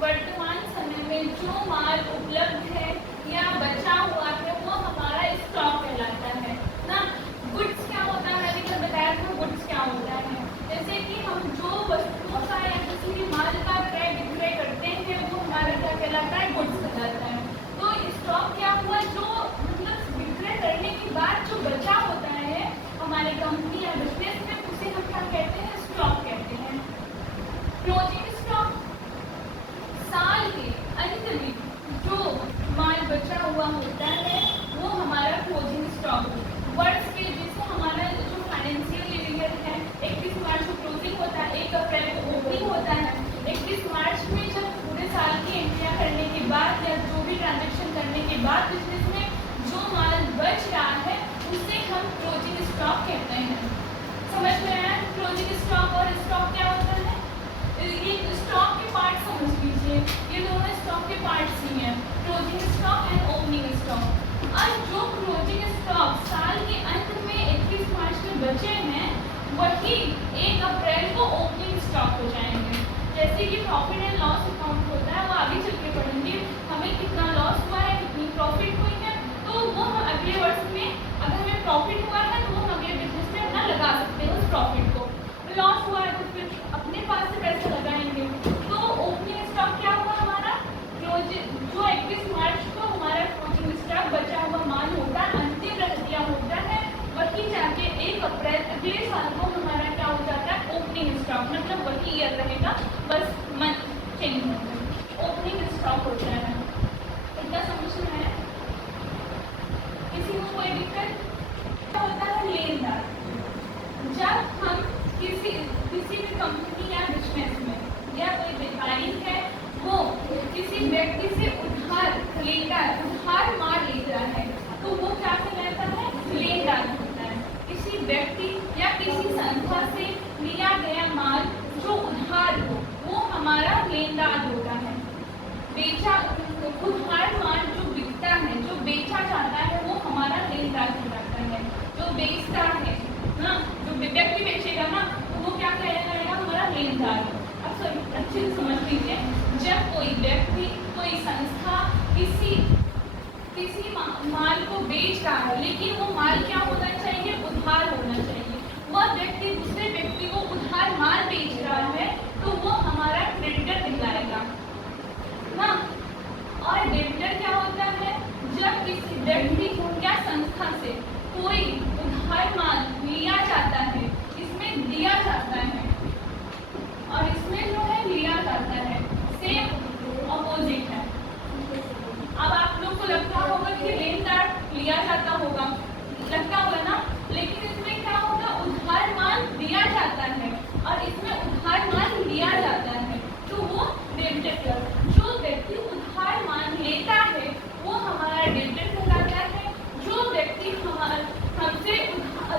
वर्तमान समय में जो माल उपलब्ध है या बचा हुआ है वो हमारा स्टॉक कहलाता है ना। गुड्स क्या होता है, मैंने कल बताया था गुड्स क्या होता है। जैसे कि हम जो वस्तुओं का या किसी भी माल का क्रय विक्रय करते हैं वो हमारा क्या कहलाता है, गुड्स कहलाता है। तो स्टॉक क्या हुआ, जो मतलब विक्रय करने के बाद जो बचा होता है हमारे कंपनी या बिजनेस में, उसे हम क्या कहते हैं, स्टॉक कहते हैं। क्लोजिंग स्टॉक, साल के अंत में जो माल बचा हुआ होता है वो हमारा क्लोजिंग स्टॉक। वर्ष के जैसे हमारा जो फाइनेंशियल ईयर है 31 मार्च को क्लोजिंग होता है, 1 अप्रैल को ओपनिंग होता है। 31 मार्च में जब पूरे साल की एंट्रियां करने के बाद या जो भी ट्रांजेक्शन करने के बाद बिजनेस में जो माल बच रहा है उसे हम क्लोजिंग स्टॉक कहते हैं। समझ में आया क्लोजिंग स्टॉक और स्टॉक क्या होता है? ये स्टॉक के पार्ट समझ लीजिए, ये दोनों स्टॉक के पार्ट्स ही हैं, closing stock and opening stock. और जो क्लोजिंग स्टॉक साल के अंत में 31 मार्च में बचे हैं वही 1 अप्रैल को ओपनिंग स्टॉक हो जाएंगे। जैसे कि प्रॉफिट एंड लॉस अकाउंट होता है वो आगे चल के पढ़ेंगे, हमें कितना लॉस हुआ है कितनी प्रॉफिट हुई है, तो वो हम अगले वर्ष में अगर हमें प्रॉफिट हुआ है तो वो हम अगले बिजनेस में अपना लगा सकते हैं उस प्रॉफिट को। लॉस हुआ है तो फिर अपने पास से पैसे लगाएंगे। तो ओपनिंग स्टॉक क्या हुआ हमारा, जो 31 मार्च को हमारा क्लोजिंग स्टॉक बचा हुआ माल होता है, अंतिम रहतिया होता है, वही जाके 1 अप्रैल अगले साल को हमारा क्या हो जाता है, ओपनिंग स्टॉक, मतलब वही ईयर रहेगा, बस मंथ चेंज होता है, ओपनिंग स्टॉक होता है। इतना समझ में आया? किसी को कोई दिक्कत? होता है लेनदार। जब हम किसी भी कंपनी या बिजनेस में या कोई व्यापारी है वो किसी व्यक्ति से उधार लेता है, उधार माल लेता है, तो वो क्या कहलाता है, लेनदार होता है। किसी व्यक्ति या किसी संस्था से लिया गया माल जो उधार हो वो हमारा लेनदार होता है। बेचा उधार माल जो बिकता है, जो बेचा जाता है वो हमारा लेनदार कहलाता है। जो बेचता है ना, जो व्यक्ति बेचेगा ना तो वो क्या कहलाएगा, हमारा लेनदार। अब अच्छे से समझ लीजिए, जब कोई व्यक्ति कोई संस्था किसी माल को बेच रहा है लेकिन वो माल क्या होना चाहिए, उधार होना चाहिए। वह व्यक्ति दूसरे व्यक्ति को उधार माल बेच रहा है तो वो हमारा क्रेडिटर कहलाएगा ना। और डेबिटर क्या होता है, जब किसी व्यक्ति या संस्था से कोई उधार माल लिया जाता है, इसमें दिया जाता है और इसमें जो है लिया जाता है, सेम ऑपोजिट है। अब आप लोग को लगता होगा कि लेनदार लिया जाता होगा, लगता होगा ना, लेकिन इसमें क्या होगा, उधार माल दिया जाता है और इसमें उधार माल लिया जाता है, तो वो डेबिटर। जो व्यक्ति उधार माल लेता है वो हमारा डेबिटर कहलाता है। जो व्यक्ति हमसे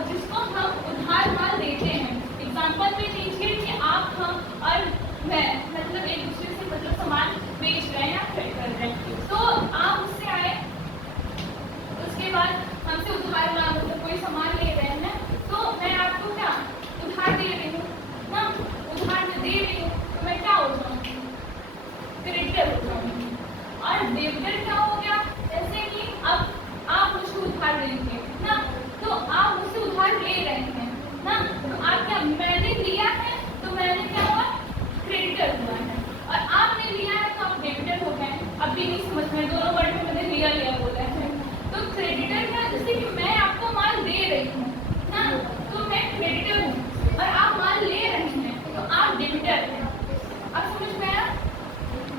जिसको हम उधार माल देते हैं, एग्जाम्पल में लीजिए कि आप, हम और मैं मतलब एक दूसरे से मतलब सामान बेच रहे हैं या खरीद कर रहे हैं, तो आप उससे आए, उसके बाद हमसे उधार माल मतलब कोई सामान ले रहे हैं, तो मैं आपको क्या उधार दे रही हूँ ना, उधार में दे रही हूँ, तो मैं क्या हो जाऊँगी, क्रेडिटर हो जाऊँगी। और डेबिटर क्या हो गया, जैसे कि अब आप मुझे उधार देंगे ना, तो आप मुझसे उधार ले रहे हैं ना, तो आप क्या, मैंने लिया है तो मैंने क्या हुआ, क्रेडिटर हुआ है, और आपने लिया है तो आप डेबिटर हो गए। अब भी नहीं समझ में, दोनों